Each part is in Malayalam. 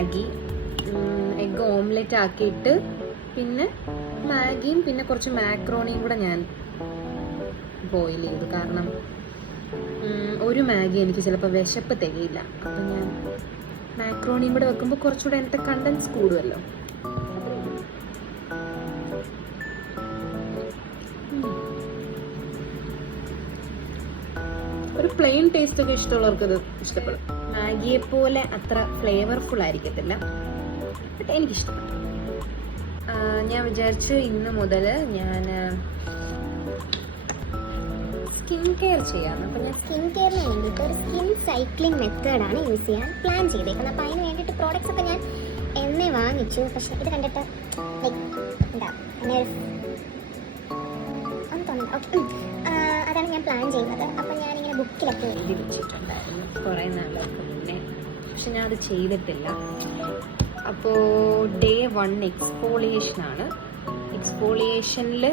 മാഗി, എഗ്ഗ് ഓംലെറ്റ് ആക്കിയിട്ട് പിന്നെ മാഗിയും പിന്നെ കുറച്ച് മാക്രോണിയും കൂടെ ഞാൻ ബോയിൽ ചെയ്തു. കാരണം ഒരു മാഗി എനിക്ക് ചിലപ്പോൾ വിശപ്പ് തികയില്ല. അപ്പം ഞാൻ മാക്രോണിയും കൂടെ വെക്കുമ്പോൾ കുറച്ചുകൂടെ എൻ്റെ കണ്ടൻസ് കൂടുമല്ലോ. ഒരു പ്ലെയിൻ ടേസ്റ്റ് ഒക്കെ ഇഷ്ടമുള്ളവർക്ക് ഇത് ഇഷ്ടപ്പെടും. മാഗിയെ പോലെ അത്ര ഫ്ലേവർഫുൾ ആയിരിക്കത്തില്ല, ബട്ട് എനിക്കിഷ്ടപ്പെട്ടു. ഞാൻ വിചാരിച്ചു ഇന്ന് മുതൽ ഞാൻ സ്കിൻ കെയർ ചെയ്യാമെന്ന്. അപ്പം ഞാൻ സ്കിൻ കെയറിന് വേണ്ടിയിട്ട് ഒരു സ്കിൻ സൈക്ലിംഗ് മെത്തേഡാണ് യൂസ് ചെയ്യാൻ പ്ലാൻ ചെയ്തേക്കുന്നത്. അപ്പോൾ അതിന് വേണ്ടിയിട്ട് പ്രോഡക്റ്റ്സ് ഒക്കെ ഞാൻ എന്നെ വാങ്ങിച്ചു. പക്ഷേ ഇത് കണ്ടിട്ട് എന്താ അതാണ് ഞാൻ പ്ലാൻ ചെയ്യുന്നത്. അപ്പം ഞാനിങ്ങനെ ബുക്കിലൊക്കെ എഴുതി വെച്ചിട്ടുണ്ടായിരുന്നു കുറേ നാളുകൾക്ക് മുന്നേ, പക്ഷെ ഞാൻ അത് ചെയ്തിട്ടില്ല. അപ്പോൾ ഡേ 1 എക്സ്ഫോളിയേഷനാണ്. എക്സ്ഫോളിയേഷനിൽ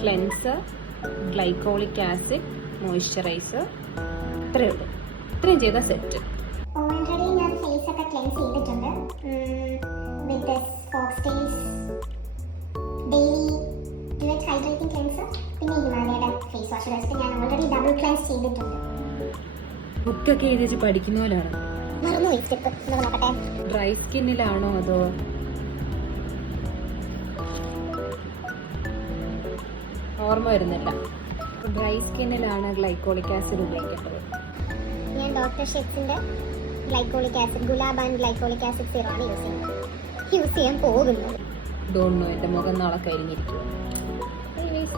ക്ലെൻസർ, ഗ്ലൈക്കോളിക് ആസിഡ്, മോയ്സ്ചറൈസർ, ഇത്രയേ ഉള്ളൂ. ഇത്രയും ചെയ്ത സെറ്റ്. ഓൾറെഡി ഞാൻ ഫേസ് ഒക്കെ ക്ലെൻസ് ചെയ്തിട്ടുണ്ട് with Foxtale's daily duet hydrating cleanser, പിന്നെ ഹിമാലയയുടെ ഫേസ് വാഷ് വെച്ചിട്ട് ഞാൻ ഓൾറെഡി ഡബിൾ ക്ലെൻസ് ചെയ്തിട്ടുണ്ട്. ബുക്കൊക്കെ എഴുതി വെച്ച് പഠിക്കുന്ന പോലെയാണ്. മറന്നു വെച്ചിട്ട് നോക്കട്ടെ. ഡ്രൈ സ്കിന്നിലാണോ അതോ ഓർമ്മ വരുന്നില്ല. ഡ്രൈ സ്കിന്നിലാണ് ഗ്ലൈക്കോളിക് ആസിഡ് ഉപയോഗിക്കേണ്ടത്. ഞാൻ ഡോക്ടർ ഷെക്സിന്റെ glycolic acid, Gulab and glycolic acid സിറാണ് യൂസ് ചെയ്യാൻ പോകുന്നത്. ഡോണ്ട് നോ, എൻ്റെ മുഖം നാളെ കഴിഞ്ഞിരിക്കും.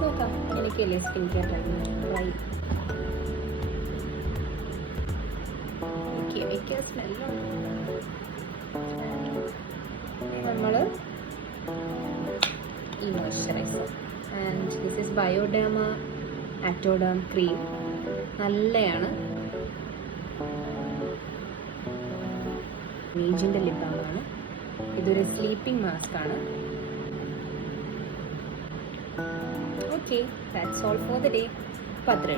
നോക്കാം, എനിക്കല്ലേ സ്കിൻ കെയർ ട്രൈ. നമ്മൾ ഈ moisturiser and this is Bioderma ആക്ടോഡേം ക്രീം. നല്ലതാണ്. മീജിൻ്റെ ലിപ് ബാമാണ്. ഇതൊരു സ്ലീപ്പിംഗ് മാസ്ക് ആണ്. Okay, that's all for the day. Patre.